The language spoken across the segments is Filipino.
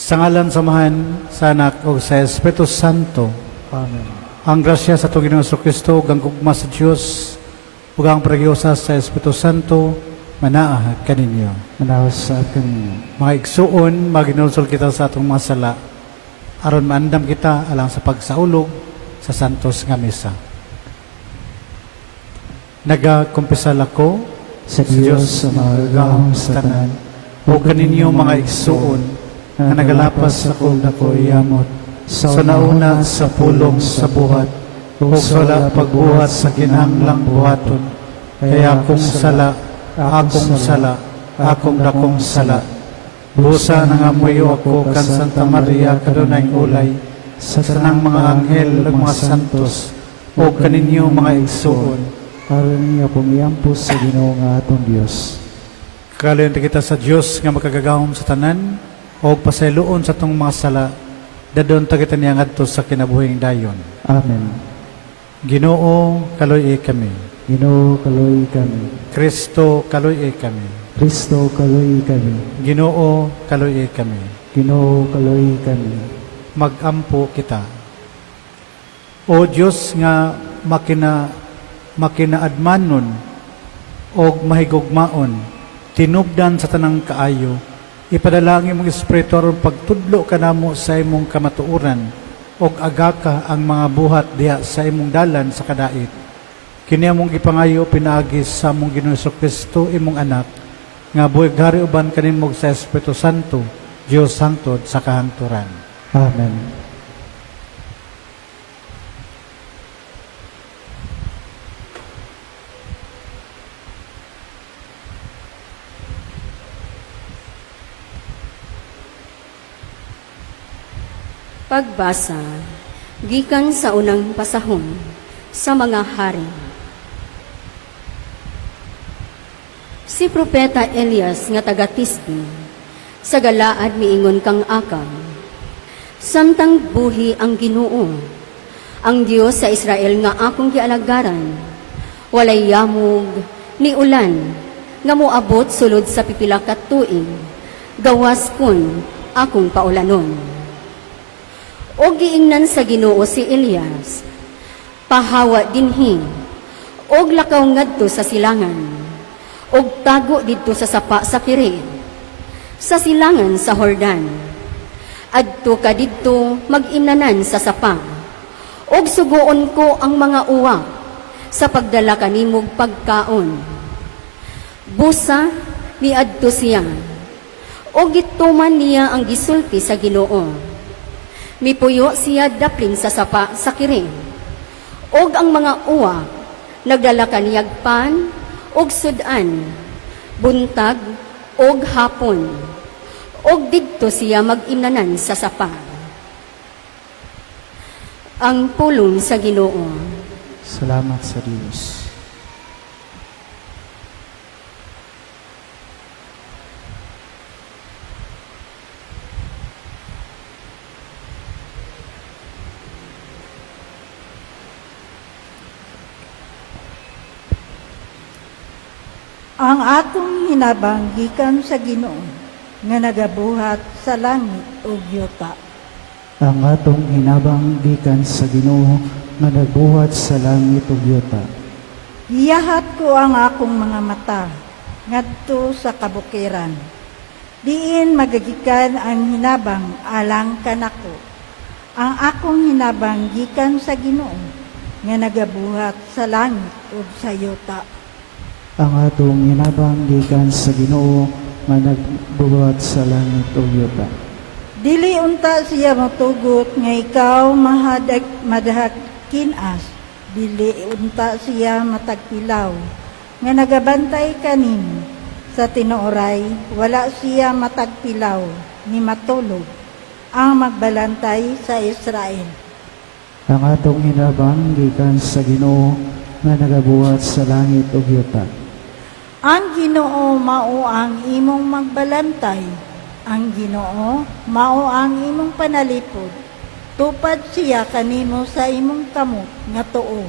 Sa ngalan samahan sa Anak o sa Espiritu Santo. Amen. Ang grasya sa itong Ginoong Jesucristo, ang gugma sa Diyos, ug ang pragyosa sa Espiritu Santo, manaa kaninyo. Manawas sa akin. Mga igsuon, maginulsol kita sa atong mga sala, aron maandam kita alang sa pagsaulog sa santos nga misa. Nagakumpisal ako Sa Diyos sa mga gagawang sa tanan, o kaninyo mga igsuon, na nagalapas sa kong dako iyamot, sa nauna sa pulong sa buhat, o sa wala pagbuhat sa kinahanglang buhaton, kaya akong sala, akong dakong sala. Busa nangamuyo ako kan Santa Maria kadunay ulay, sa tanang mga anghel ug mga santos, o kaninyo mga igsuon, aron niya pong iampos sa Ginoo nga atong Diyos. kalayon kita sa Dios nga makagagahom sa tanan, o pasayloon sa tong mga sala, dadon ta kita niya ngadto sa kinabuhing dayon. Amen. Ginoo, kaloy kami. Ginoo, kaloy kami. Kristo, kaloy kami. Kristo, kaloy kami. Ginoo, kaloy kami. Ginoo, kaloy kami. Magampo kita. O Dios nga makinaadmanon o mahigugmaon, tinubdan sa tanang kaayo, ipadalangin mong Espiritu aron pagtudlo kanamo sa imong kamatuoran og agaka ang mga buhat diha sa imong dalan sa kadait. Kini among gipangayo pinaagi sa among Ginoong Jesucristo imong anak, nga buhig hari uban kanimog sa Espiritu Santo, Dios hangtod sa kahangturan. Amen. Pagbasa, gikan sa unang pasahon sa mga hari. Si Propeta Elias nga taga Tisbe, sa galaad miingon kang akam, samtang buhi ang Ginoo, ang Dios sa Israel nga akong gialagaran, walay yamog ni ulan, nga moabot sulod sa pipila ka tuig, gawas kun akong paulanon. O giingnan sa Ginoo si Elias, pahawa dinhi, og lakaw ngadto sa silangan, og tago didto sa sapa sa Kiri, sa silangan sa Hordan. Adto ka didto mag-imnanan sa sapa, og sugoon ko ang mga uwak sa pagdala kanimog pagkaon. Busa ni adto siya, og gituman niya ang gisulti sa Ginoo. Mipuyo siya dapling sa sapa sa Kiri, og ang mga uwak nagdala kaniyag pan og sudan, buntag og hapon, og didto siya mag-imnanan sa sapa. Ang pulong sa Ginoo. Salamat sa Diyos. Ang atong hinabang gikan sa Ginoo nga nagabuhat sa langit ug yuta. Ang atong hinabang gikan sa Ginoo nga nagbuhat sa langit ug yuta. Giyahat ko ang akong mga mata ngadto sa kabukiran. Diin magagikan ang hinabang alang kanako. Ang akong hinabang gikan sa Ginoo nga nagabuhat sa langit ug sa yuta. Ang atong hinabang gikan sa Ginoo nga nagbuhat sa langit ug yuta. Dili unta siya motugot nga ikaw madahag kinas. Dili unta siya matagpilaw nga nagabantay kanin. Sa tinuoray, wala siya matagpilaw ni matulog ang magbalantay sa Israel. Ang atong hinabang gikan sa Ginoo nga nagabuhat sa langit ug yuta. Ang Ginoo mao ang imong magbalantay. Ang Ginoo mao ang imong panalipod. Tupad siya kanimo sa imong kamot nga tuo.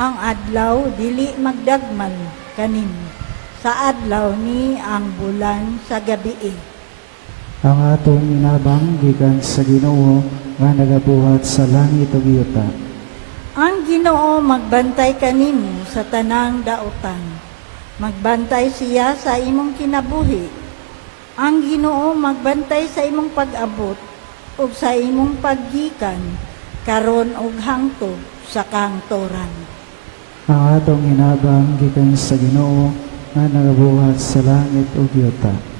Ang adlaw dili magdagman kanimo. Sa adlaw ni ang bulan sa gabi. Ang atong inabang gikan sa Ginoo nga nagabuhat sa langit ug yuta. Ang Ginoo magbantay kanimo sa tanang daotan. Magbantay siya sa imong kinabuhi. Ang Ginoo magbantay sa imong pag-abot ug sa imong paggikan karon ug hangtod sa kangtoran. Ang atong inabang gikan sa Ginoo nga nagabuhat sa langit ug yuta.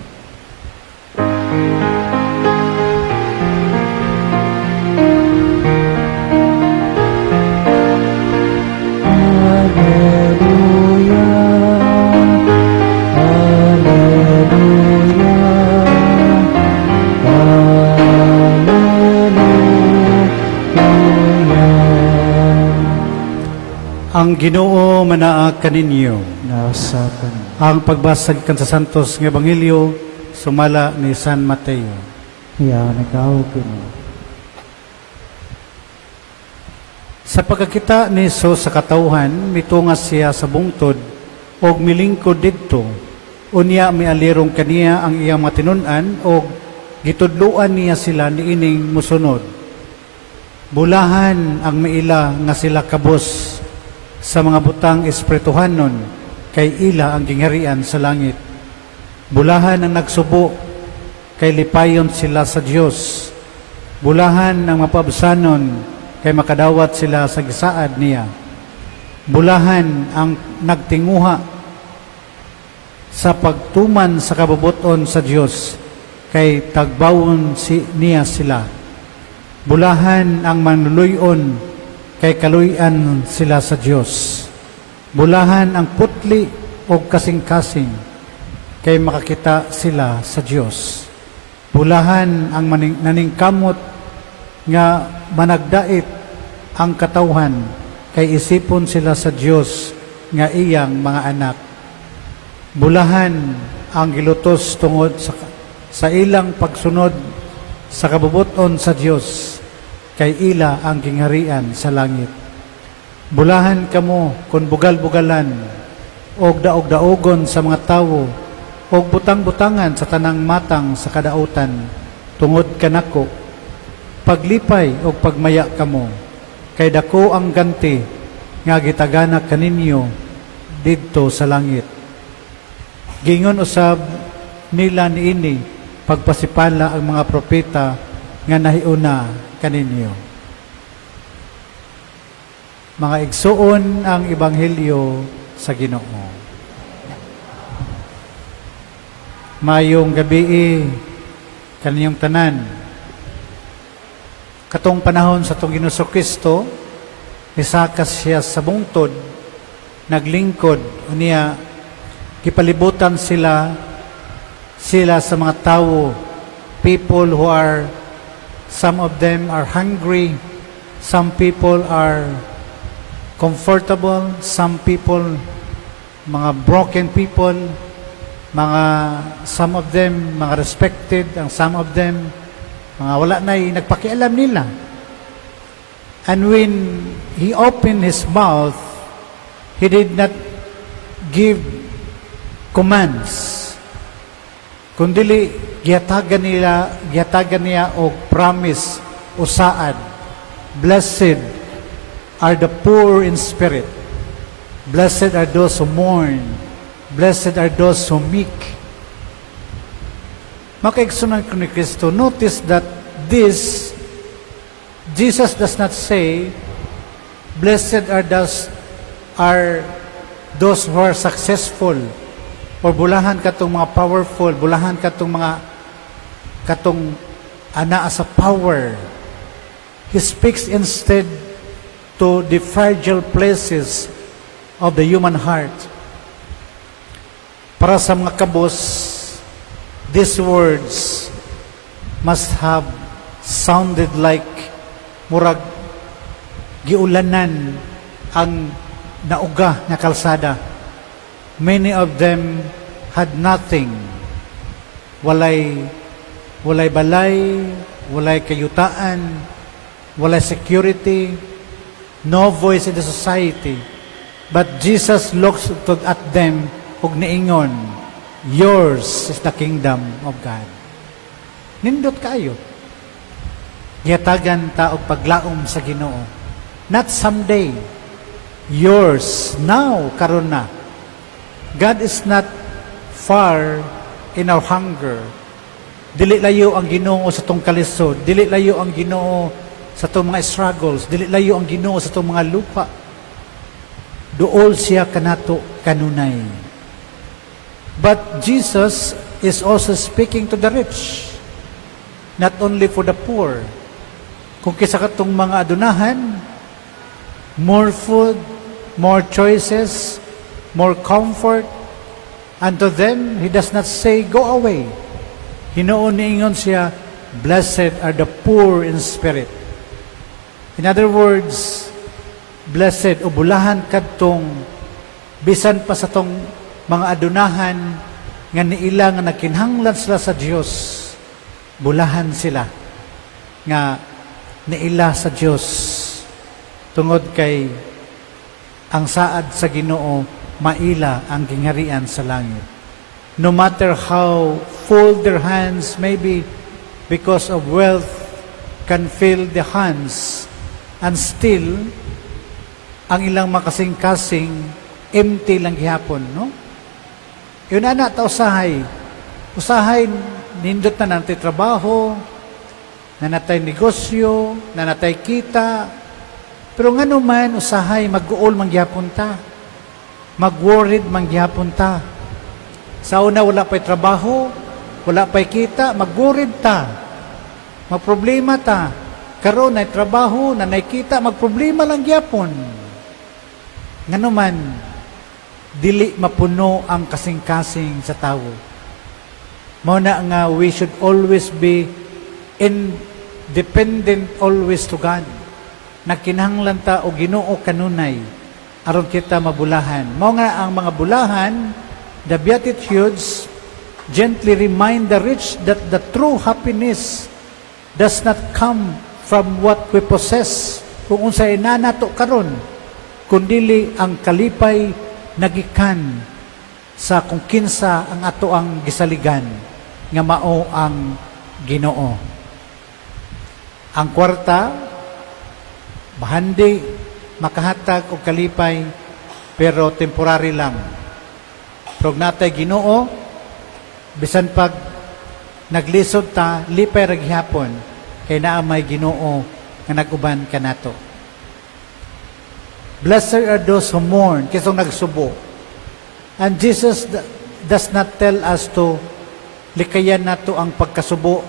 Ang Ginoo manaa kaninyo. Nausapan. Ang pagbasag kan sa Santos nga Ebanghelyo sumala ni San Mateo. Iya nakaw kini. Sa pagkakita ni Jesus sa katawhan, mitungas siya sa bungtod og milingkod didto. Unya mialirong kaniya ang iyang matinun-an og gitudluan niya sila niining musunod. Bulahan ang miila nga sila kabos sa mga butang espirituhanon kay ila ang gingharian sa langit. Bulahan ang nagsubo kay lipayon sila sa Dios. Bulahan ang mapabsanon kay makadawat sila sa gisaad niya. Bulahan ang nagtinguha sa pagtuman sa kabubuton sa Dios kay tagbawon niya sila. Bulahan ang manluluyon kay kaluyan sila sa Dios. Bulahan ang putli o kasing-kasing kay makakita sila sa Dios. Bulahan ang naningkamot nga managdait ang katawhan kay isipon sila sa Dios nga iyang mga anak. Bulahan ang gilutos tungod sa ilang pagsunod sa kabubuton sa Dios kay ila ang gingharian sa langit. Bulahan kamo kung bugal-bugalan og daog-daogon sa mga tawo og butang-butangan sa tanang matang sa kadautan tungod kanako. Paglipay og pagmaya kamo kay dako ang ganti nga gitagana kaninyo didto sa langit. Gingon usab nila niini pagpasipala ang mga propeta nga nahiuna kaninyo. Mga igsuon ang ebanghelyo sa Ginoo. Mayong gabi kaninyong tanan. Katong panahon sa tong Ginoong Kristo, nisakas siya sa bungtod, naglingkod, unya kipalibutan sila sa mga tao, people who are, some of them are hungry, some people are comfortable, some people, mga broken people, some of them, mga respected, ang some of them, mga wala na nagpakialam nila. And when he opened his mouth, he did not give commands. Kundili giyatagan niya og promise usaad. Blessed are the poor in spirit. Blessed are those who mourn. Blessed are those who meek. Makaigsunan ko ni Kristo, notice that this, Jesus does not say, blessed are those who are successful, or bulahan katong mga powerful, bulahan katong anaa sa power. He speaks instead to the fragile places of the human heart. Para sa mga kabos, these words must have sounded like murag giulanan ang nauga nga kalsada. Many of them had nothing. Walay balay, walay kayutaan, walay security, no voice in the society. But Jesus looks at them ug niingon, yours is the kingdom of God. Nindot kayo. Yatagan ta og paglaom sa Ginoo. Not someday. Yours now karon na. God is not far in our hunger. Dili layo ang Ginoo sa tong kalisod. Dili layo ang Ginoo sa tong mga struggles. Dili layo ang Ginoo sa tong mga lupa. Duol siya kanato kanunay. But Jesus is also speaking to the rich. Not only for the poor. Kung kisa katong mga adunahan, more food, more choices, more comfort, and to them, He does not say, go away. Hinoon niingon siya, blessed are the poor in spirit. In other words, blessed o bulahan kadtong bisan pa sa tong mga adunahan nga niila nga nagkinhanglan sila sa Dios. Bulahan sila nga niila sa Dios tungod kay ang saad sa Ginoo maila ang gingharian sa langit. No matter how full their hands may be because of wealth can fill the hands and still ang ilang makasing-kasing empty lang gihapon, no? Yun na ta usahay. Usahay nindot na natay trabaho, na natay negosyo, na natay kita. Pero nga naman, usahay, mag-uol mangyapon ta. Mag-worried mangyapon ta. Sa una, wala pa'y trabaho, wala pa'y kita, mag-worried ta. Magproblema ta. Karon na trabaho, na nakita, magproblema lang gyapon. Nga naman, dili mapuno ang kasing-kasing sa tao. Mao na nga we should always be independent always to God. Nagkinahanglan ta og Ginoo kanunay aron kita mabulahan. Mao nga ang mga bulahan, the Beatitudes gently remind the rich that the true happiness does not come from what we possess, kung unsay nanato karon, kundili ang kalipay nagikan sa kung kinsa ang ato ang gisaligan nga mao ang Ginoo. Ang kwarta bahandi makahatag og kalipay pero temporary lang. Pero natay Ginoo bisan pag naglisod ta lipay ra gihapon kay naa may Ginoo nga naguban kanato. Blessed are those who mourn, kisong nagsubo. And Jesus does not tell us to likayan nato ang pagkasubo,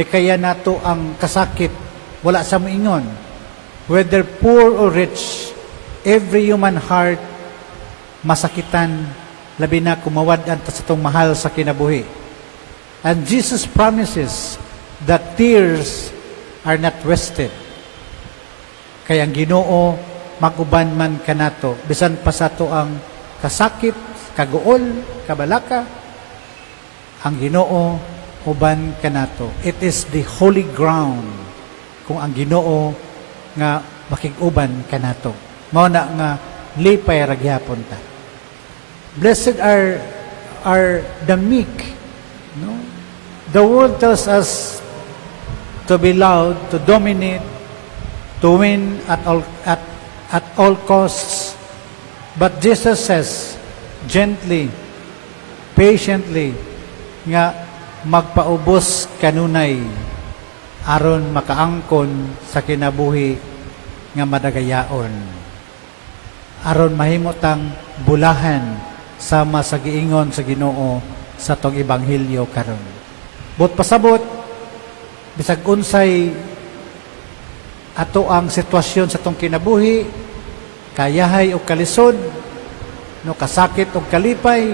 likayan nato ang kasakit, wala sa moingon. Whether poor or rich, every human heart masakitan, labi na kumawad-an sa itong mahal sa kinabuhi. And Jesus promises that tears are not wasted. Kaya ang Ginoo maguban man kanato, bisan pa sa to ang kasakit, kaguol, kabalaka, ang Ginoo uban kanato. It is the holy ground kung ang Ginoo nga makig-uban kanato. Mao na nga lipay ra gyapon ta. Blessed are the meek, no? The world tells us to be loud, to dominate, to win at all costs. But Jesus says, gently, patiently, nga magpaubos kanunay aron makaangkon sa kinabuhi nga madagayaon. Aron mahimutang bulahan sama sa giingon sa Ginoo sa tong ebanghelyo karon. But pasabot bisag unsay ato ang sitwasyon sa tong kinabuhi, kayahay o kalisod, no kasakit o kalipay,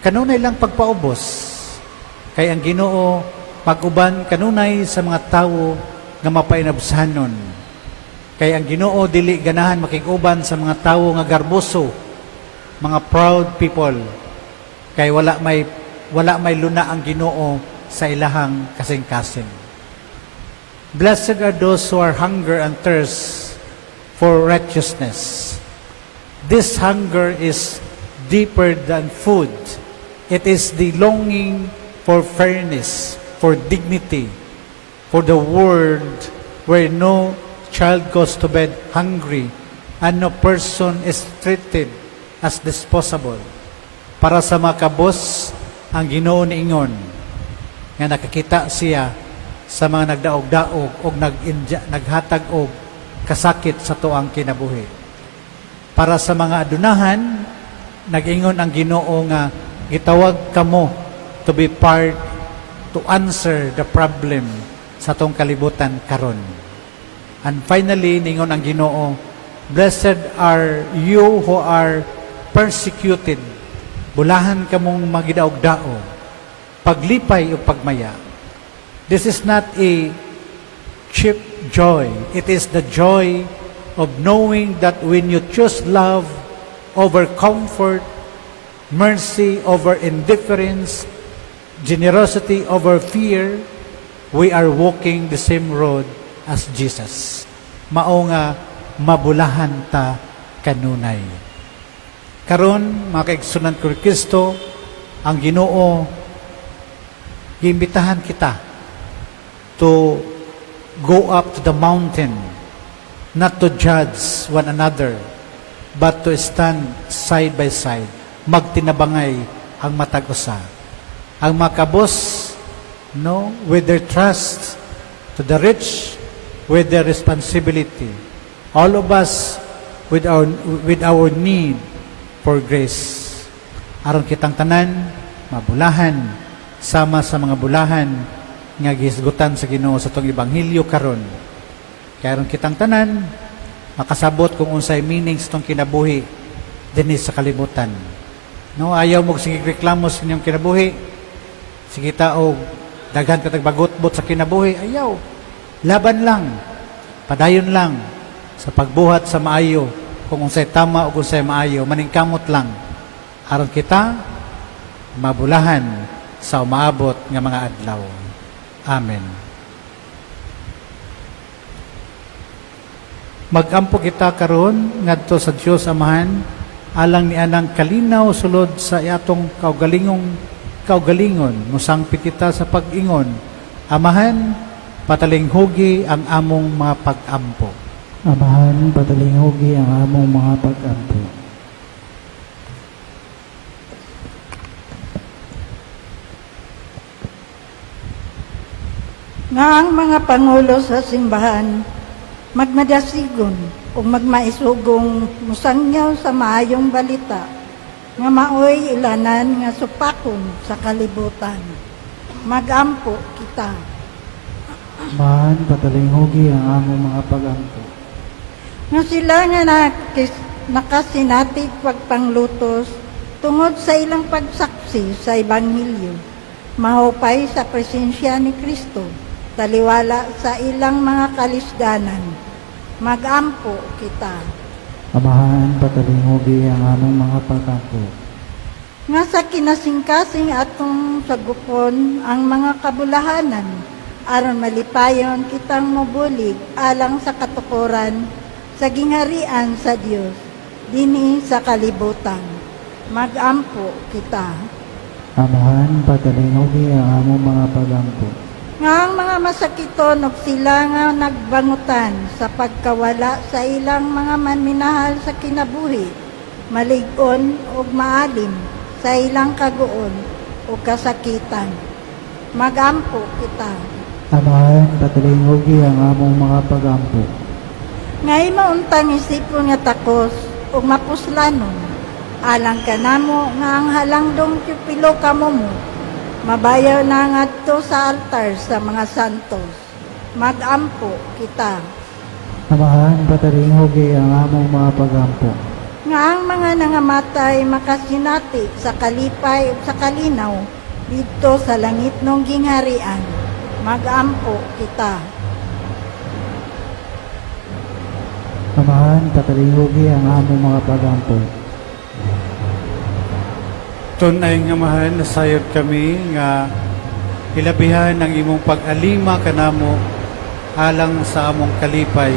kanunay lang pagpaubos. Kay ang Ginoo pag-uban kanunay sa mga tawo nga mapainabsanon. Kay ang Ginoo dili ganahan makig-uban sa mga tawo nga garboso, mga proud people. Kay wala may luna ang Ginoo sa ilahang kasing-kasing. Blessed are those who are hunger and thirst for righteousness. This hunger is deeper than food. It is the longing for fairness, for dignity, for the world where no child goes to bed hungry and no person is treated as disposable. Para sa mga kabos, ang Ginoo niingon nga nakakita siya sa mga nagdaog-daog o naghatag og kasakit sa tuang kinabuhi. Para sa mga adunahan, nag-ingon ang Ginoo nga gitawag kamo to be part to answer the problem sa tong kalibutan karon. And finally, ningon ang Ginoo, blessed are you who are persecuted. Bulahan kamong magidaog-daog, paglipay o pagmaya. This is not a cheap joy. It is the joy of knowing that when you choose love over comfort, mercy over indifference, generosity over fear, we are walking the same road as Jesus. Mao nga mabulahan ta kanunay. Karon, mga kaigsunan ko Kristo, ang Ginoo giimbitahan kita to go up to the mountain, not to judge one another, but to stand side by side, magtinabangay ang matag usa. Ang mga kabos, no, with their trust to the rich, with their responsibility. All of us with our need for grace. Aron kitang tanan, mabulahan, sama sa mga bulahan nga gihisgutan sa Ginoo sa tong ebanghelyo karon. Kaya aron kitang tanan, makasabot kung unsay meaning sa tong kinabuhi dinhi sa kalibutan. No, ayaw mo sige reklamo sa inyong kinabuhi. Sige ta og daghan ka tagbagot-bot sa kinabuhi, ayaw. Laban lang. Padayon lang sa pagbuhat sa maayo. Kung unsay tama o kung unsay maayo, maningkamot lang. Aron kita mabulahan sa umaabot nga mga adlaw. Amen. Magampo kita karon ngadto sa Dios Amahan alang ni anang kalinaw sulod sa atong kaugalingon musangpit kita sa pag-ingon. Amahan, patalinghugi ang among mga pag-ampo. Amahan, patalinghugi ang among mga pag-ampo. Nga ang mga pangulo sa simbahan, magmadasigon o magmaisugong musangyaw sa maayong balita, nga maoy ilanan nga supakon sa kalibutan. Magampo kita. Amahan, patalinghugi ang among mga pag-ampo. Nga sila nga nakasinatig pagpanglutos tungod sa ilang pagsaksi sa Ebanghelyo, mahupay sa presensya ni Kristo, taliwala sa ilang mga kalisdanan. Magampo kita. Amahan, patalinghugi ang among mga pag-ampo. Nga sa kinasingkasing atong sagupon ang mga kabulahanan, aron malipayon kitang mobulig alang sa katukuran sa gingharian sa Dios dinhi sa kalibutan. Magampo kita. Amahan, patalinghugi ang among mga pag-ampo. Nga ang mga masakiton og sila nga nagbangutan sa pagkawala sa ilang mga manminahal sa kinabuhi, malig-on ug maalim sa ilang kaguon o kasakitan. Magampo kita. Amahan, patalinghugi ang among mga pag-ampo. Ngay mauntang isipon nga takos ug mapuslanon, alang kanamo nga ang halangdong pilo kamo mo, mabayaw na ngadto sa altar sa mga santos. Magampo kita. Amahan, patalinghugi ang among mga pag-ampo. Nga ang mga nangamatay makasinati sa kalipay ug sa kalinaw dito sa langit nung gingharian. Magampo kita. Amahan, patalinghugi ang among mga pag-ampo. Tunay nga mahal, nasayod kami nga hilabihan ang imong pag-alima kanamo alang sa among kalipay.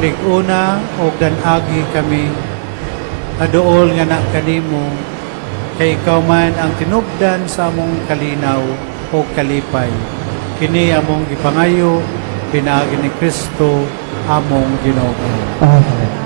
Liguna o danagi kami, adool nga na kanimo, kay ikaw man ang tinubdan sa among kalinaw, o kalipay. Kini among gipangayo, pinaagi ni Kristo, among Ginoo. Amen.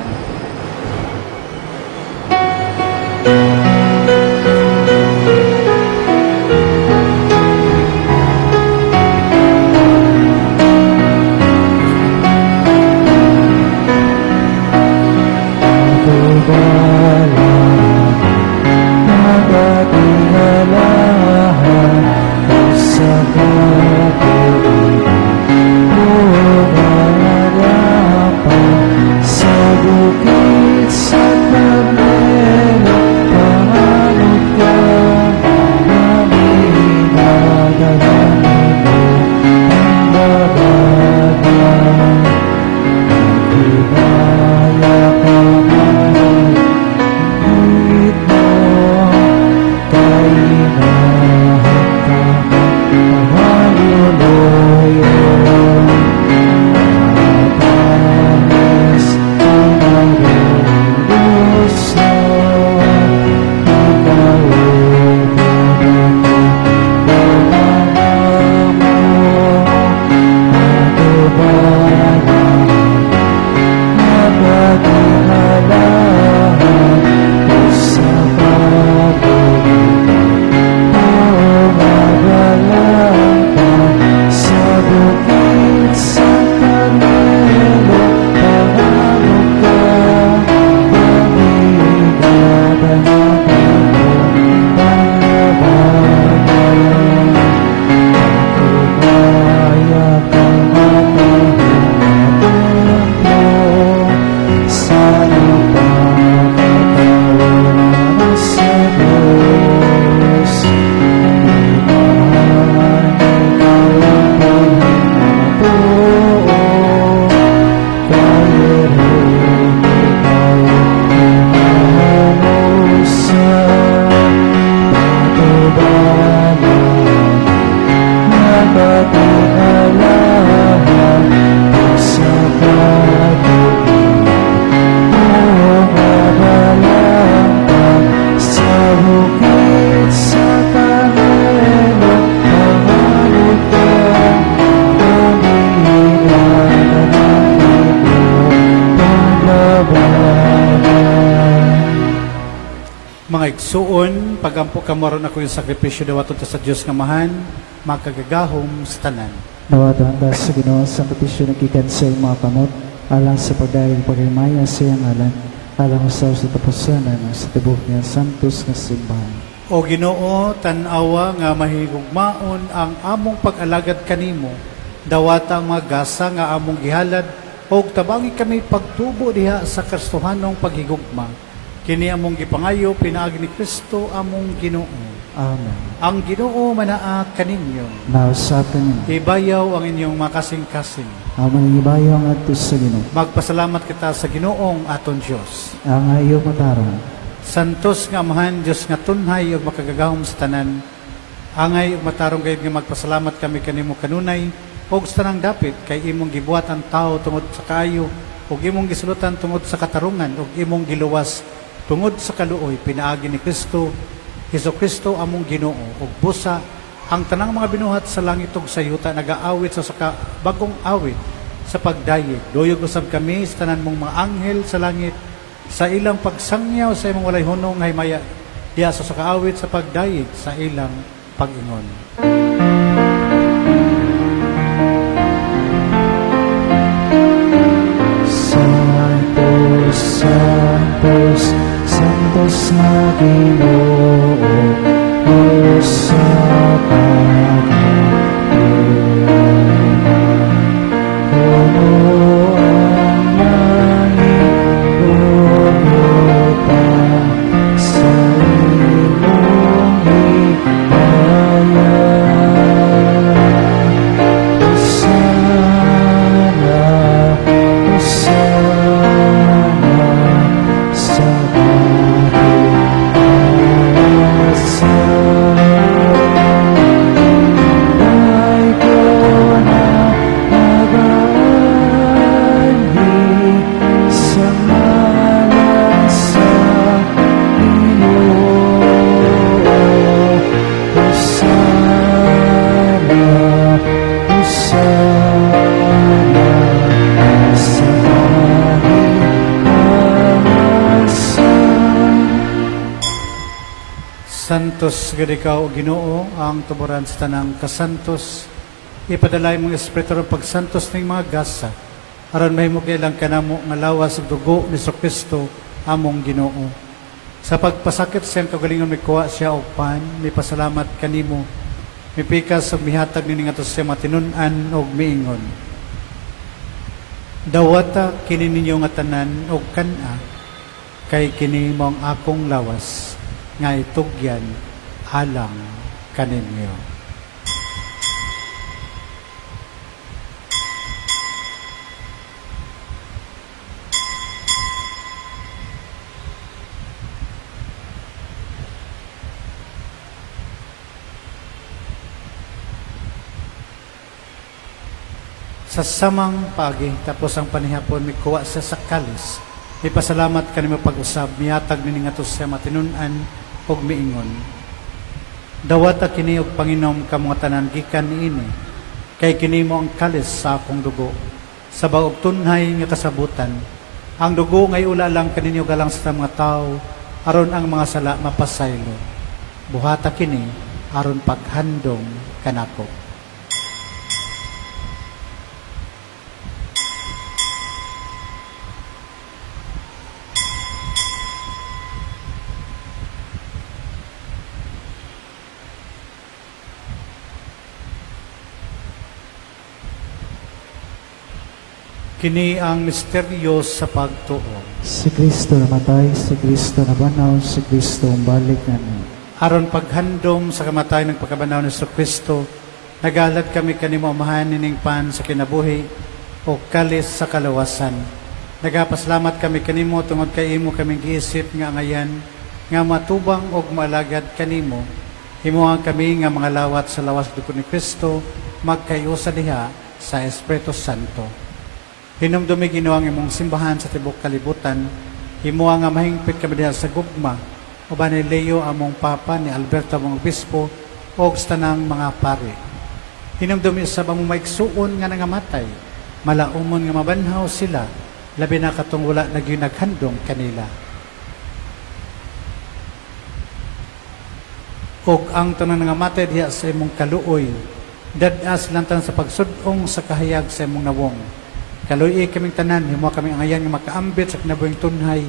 Mga igsuon, pagampo kamoron ako yung sakripisyo dawaton ta sa Dios nga mahan, makagagahom sa tanan. Nawatan ta sa Ginoo sa petisyon ng gikan sa iyong mga kamot, alang sa pagdayag pagrimaya sa iyang ngalan, alang usaw sa tapusanan sa tibok niya santos nga simbahan. O Ginoo, tan-awa nga mahigugmaon ang among pag-alagad kanimo, dawata ang mga gasa nga among gihalad, o tabangi kami pagtubo diha sa Kristohanong paghigugma. Kini among gipangayo, pinaagi ni Kristo among Ginoo. Amen. Ang Ginoo manaa kaninyo. Nausapan niyo. Ibayaw ang inyong makasing-kasing. Amang ibayo ang ato sa Ginoo. Magpasalamat kita sa Ginoong aton Dios. Ang ayo matarong. Santos nga amahan, Dios nga tunhay ug makagagahom sa tanan. Angay ug matarong gayud nga magpasalamat kami kanimo kanunay ug sa tanang dapit kay imong gibuhat ang tao tungod sa kaayo ug imong gisulutan tungod sa katarungan ug imong giluwas tungod sa kaluoy pinaagi ni Kristo. Hesukristo among Ginoo ug busa ang tanang mga binuhat sa langit ug sa yuta nagaawit sa bagong awit sa pagdayeg. Duyog usab kami sa tanan mong mga anghel sa langit sa ilang pagsangyaw sa imong walay hunong nga himaya diha sa kaawit sa pagdayeg sa ilang pag-ingon. Santos, Santos, Santos na Ginoo, halos sa pagkakas. Santos gid ikaw o Ginoo ang tuburan sa tanang kasantos. Ipadalay mong espiritu ron pagsantos ning mga gasa. Aron mahimo kailang kanamo nga lawas ug dugo ni Kristo among Ginoo. Sa pagpasakit sa iyang kagalingon mikuha siya og pan, may pasalamat kanimo. Mipikas ug mihatag nini ngadto sa matinun-an og miingon. Dawata kini ninyo nga tanan og kana kay kini mao ang akong lawas nga itugyan alang kaninyo. Sa samang pagi, tapos ang panihapon, may kuha siya sa kalis. May pasalamat kanimo pag-usab, miyatag nini nga to siya matinun-an og miingon. Dawata kini og Panginom ka mga tanan gikan niini, kay kini mo ang kalis sa akong dugo. Sa baog tunhay nga kasabutan, ang dugo ngay ula lang kaninyo galang sa mga tao, aron ang mga sala mapasaylo. Buhata kini aron paghandom kanako. Kini ang misteryo sa pagtuo. Si Kristo namatay, si Kristo nabanaw, si Kristo ang balik na Aron paghandom sa kamatayon ng pagkabanaw ni Kristo, nagalad kami kanimo amahan nining pan sa kinabuhi o kalis sa kalawasan. Nagapasalamat kami kanimo tungod kay imo kaming giisip nga ngayan nga matubang og malagad kanimo. Himuang kami nga mga lawat sa lawas dugo ni Kristo magkayusa diha sa Espiritu Santo. Hinumdumi Ginoo ang imong simbahan sa tibok kalibutan, himuang nga mahingpit kami diha sa gugma, uban ni Leo among papa, ni Alberto among obispo, o sa tanang mga pari. Hinumdumi sa among maigsuon nga nangamatay, malaumon nga mabanhaw sila, labi na katong wala nagyunaghandong kanila. Og ang tanang nangamatay diha sa imong kaluoy, dadas lantan sa pagsudong sa kahayag sa imong nawong. Kaluoy kaming tanan, himo kaming angayan nga makaambit sa kinabuhing tunhay.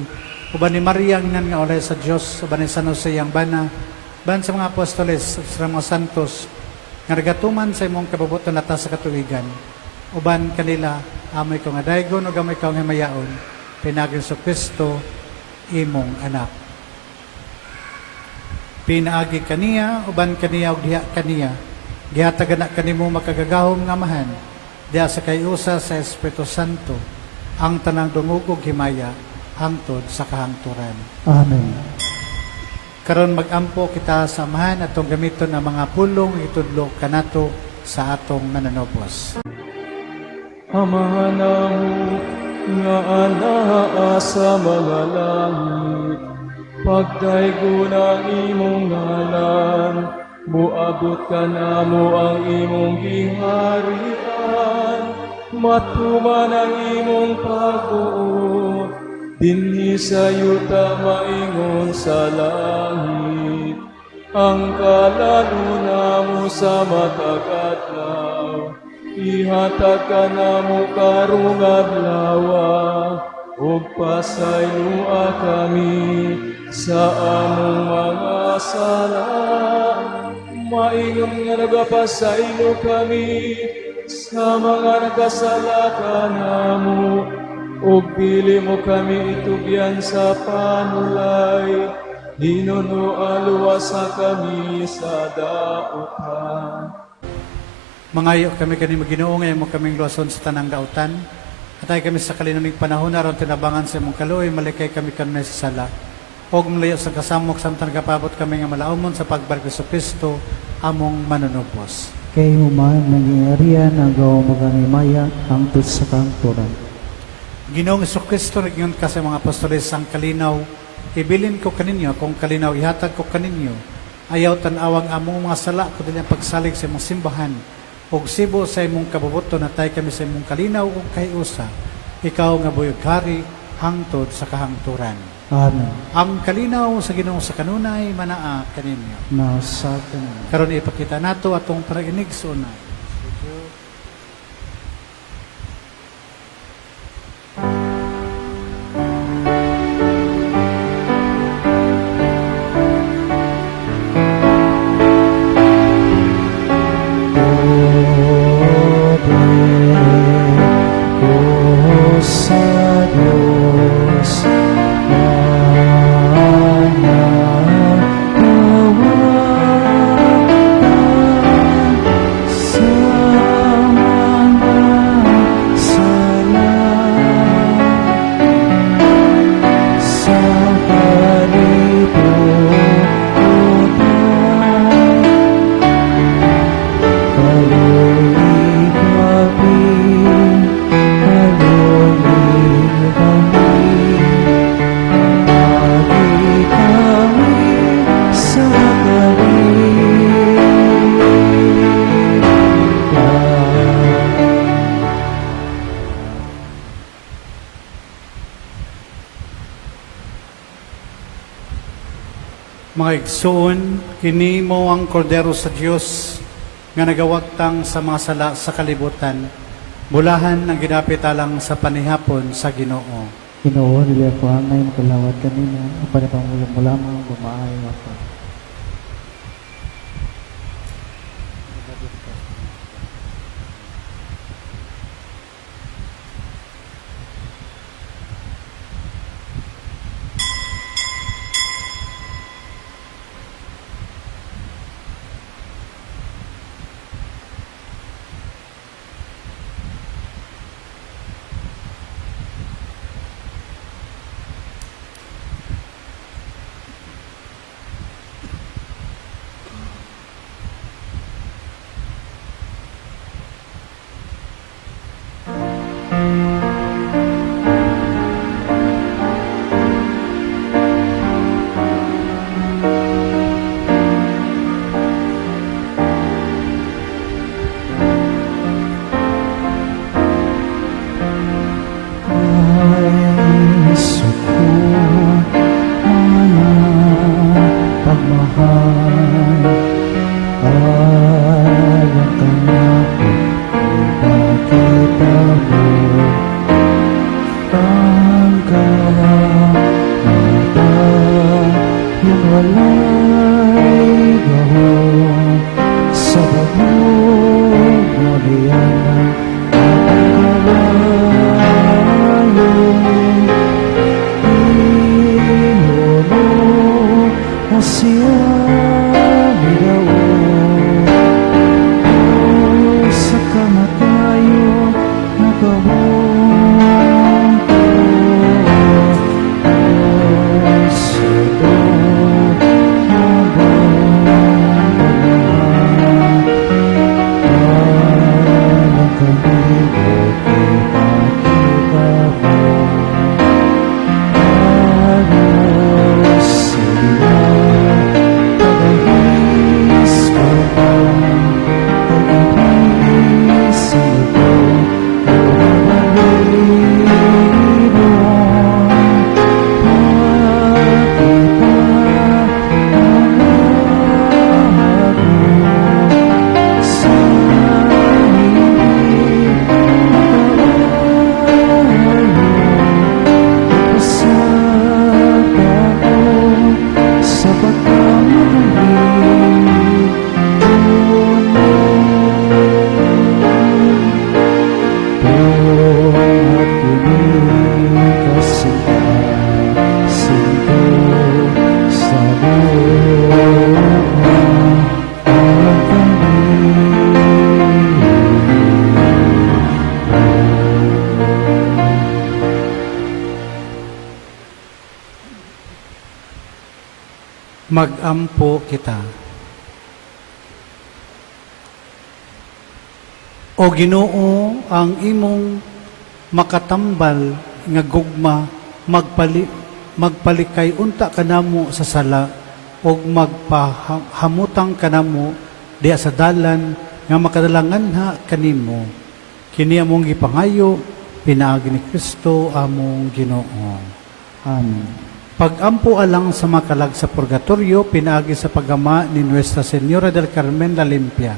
Uban ni Maria ang inan nga olay sa Dios, uban ni San Jose ang bana, ban sa mga apostoles, sa mga santos, nga nagatuman sa imong kababuton nata sa katuigan. Uban kanila, amoy ko nga daygon o gamay ko nga mayaon, pinagin sa Kristo, imong anak. Pinaagi kaniya, uban kaniya o diha kaniya, gihatagan na kanimo makagagahom nga mahan, diya sa kayusa sa Espiritu Santo, ang tanang dungog ug himaya, hangtod sa kahangturan. Amen. Karon magampo kita sa amahan atong gamiton ang mga pulong itudlo kanato sa atong mananobos. Amahan namo nga anaa sa mga langit, pagdaygo ng imong ngalan, muabot ka namo ang imong giharian, matuman ang imong pagbuot, dinhi sa yuta maingon sa langit. Ang kalaluna mo sa matagadlaw, ihatag ka namo karong adlaw, ug pasaylua kami sa among mga sala. Maingon nga nagapasaylo kami sa mga nagkasala kanamo, ug dili mo kami itugyan sa panulay, hinunualuwasa kami sa daotan. Mangayo kami kanimo Ginoo nga mo kaming luwason sa tanang daotan. Atay kami sa kalinamig panahon aron tinabangan sa imong kaluoy, malikay kami kanunay sa sala. Og malayo sa kasamok samtang nagapabot kami nga malaumon sa pagbalik sa Kristo among manunubos. Kay human nangyarihan ang gawang magamimaya hangtod sa kahangturan. Ginoong Kristo nagingon ka sa mga apostoles ang kalinaw, ibilin ko kaninyo kung kalinaw ihatag ko kaninyo. Ayaw tan-awang among mga sala ko dili ang pagsalig sa imong simbahan. Og sibo sa imong kabubuto natay kami sa imong kalinaw ug kayusa. Ikaw nga buyog hari hangtod sa kahangturan. Amen. Ang kalinaw sa Ginoo sa kanunay manaa kaninyo. Nasa kanin. Karon ipakita nato atong paraginig sa una. Sa Diyos sa mga sala sa kalibutan kaluwi kami sa Mga igsoon, kini mo ang kordero sa Dios nga nagawagtang sa mga sala sa kalibutan. Bulahan ang ginapitalang sa panihapon sa Ginoo. Ginoo, nila ko angay makalawat kanina, panipangulong mo lamang bumaayo ako. Ay, suko, mga pagmahal, alam ka na ipakita mo ang kalamata, yung walay gahong sa bagong mulian siya bigaw sa kamatayo nagawang sa doon habang walang kalibot ipakita mo halos sila Mag-ampo kita. O Ginoo, ang imong makatambal nga gugma magpalikay unta kanamo sa sala og magpahamutang kanamo diha sa dalan nga makadalanganha kanimo. Kini among gipangayo pinaagi ni Kristo among Ginoo. Amen. Pagampo alang sa makalag sa purgatorio, pinaagi sa pagama ni Nuestra Señora del Carmen la Limpia.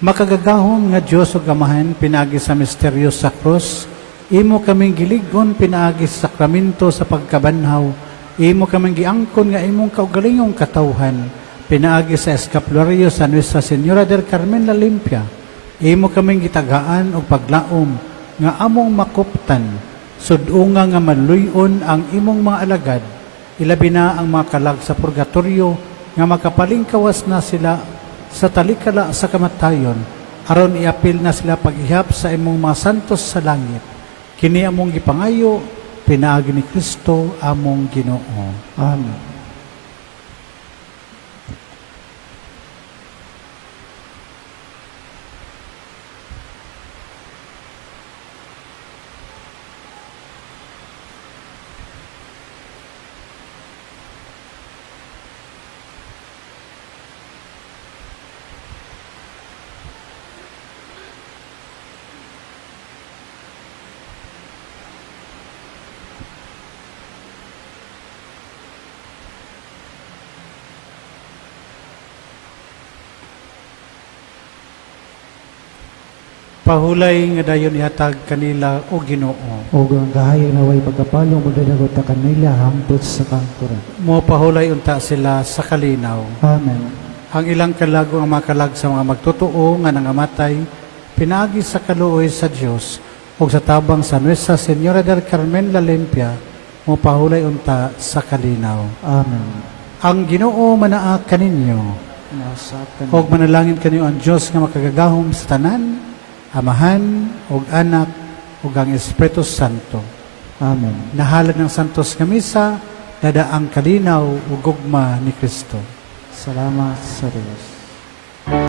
Makagagahom nga Diyos o gamahan, pinaagi sa misteryo sa krus, imo kaming giligon, pinaagi sa sakramento sa pagkabanhaw, imo kaming giangkon nga imong kaugalingong katawhan, pinaagi sa eskapularyo sa Nuestra Señora del Carmen la Limpia, imo kaming gitagaan o paglaom, nga among makuptan, sudunga nga manluyon ang imong mga alagad, ilabi na ang mga kalag sa purgatorio, nga makapalingkawas na sila sa talikala sa kamatayon, aron iapil na sila pag-ihap sa imong mga santos sa langit. Kini among gipangayo, pinaagi ni Kristo among Ginoo. Amen. Pahulay nga dayon ihatag kanila o Ginoo. O ang kahayag na way pagkapalong magdadagot na kanila hangtod sa kangkuran. Mo pahulay unta sila sa kalinaw. Amen. Ang ilang kalago ang makalag sa mga magtotoo nga nangamatay, pinaagi sa kaluoy sa Dios o sa tabang sa Nuestra Señora del Carmen la Limpia, mo pahulay unta sa kalinaw. Amen. Ang Ginoo manaa kaninyo, Nasa o manalangin kanyo ang Dios nga makagagahom sa tanan, Amahan, ug Anak, ug ang Espiritu Santo. Amen. Nahalad ng Santos nga Misa, dadaang kalinaw ug gugma ni Kristo. Salamat sa Diyos.